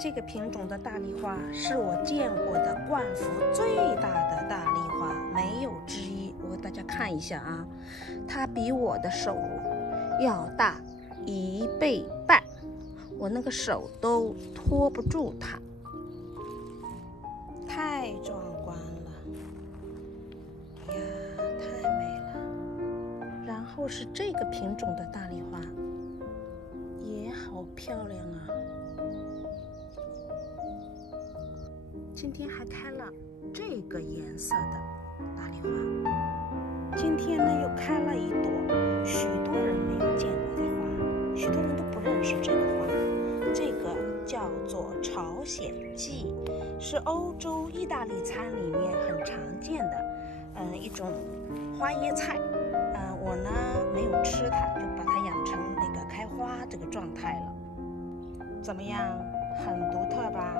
这个品种的大丽花是我见过的冠幅最大的大丽花，没有之一。我给大家看一下啊，它比我的手要大1倍半，我那个手都托不住它，太壮观了呀，太美了。然后是这个品种的大丽花，也好漂亮啊。今天还开了这个颜色的大丽花，今天呢又开了一朵许多人没有见过的花，许多人都不认识这个花。这个叫做朝鲜蓟，是欧洲意大利餐里面很常见的一种花椰菜。我呢没有吃它，就把它养成那个开花这个状态了。怎么样，很独特吧？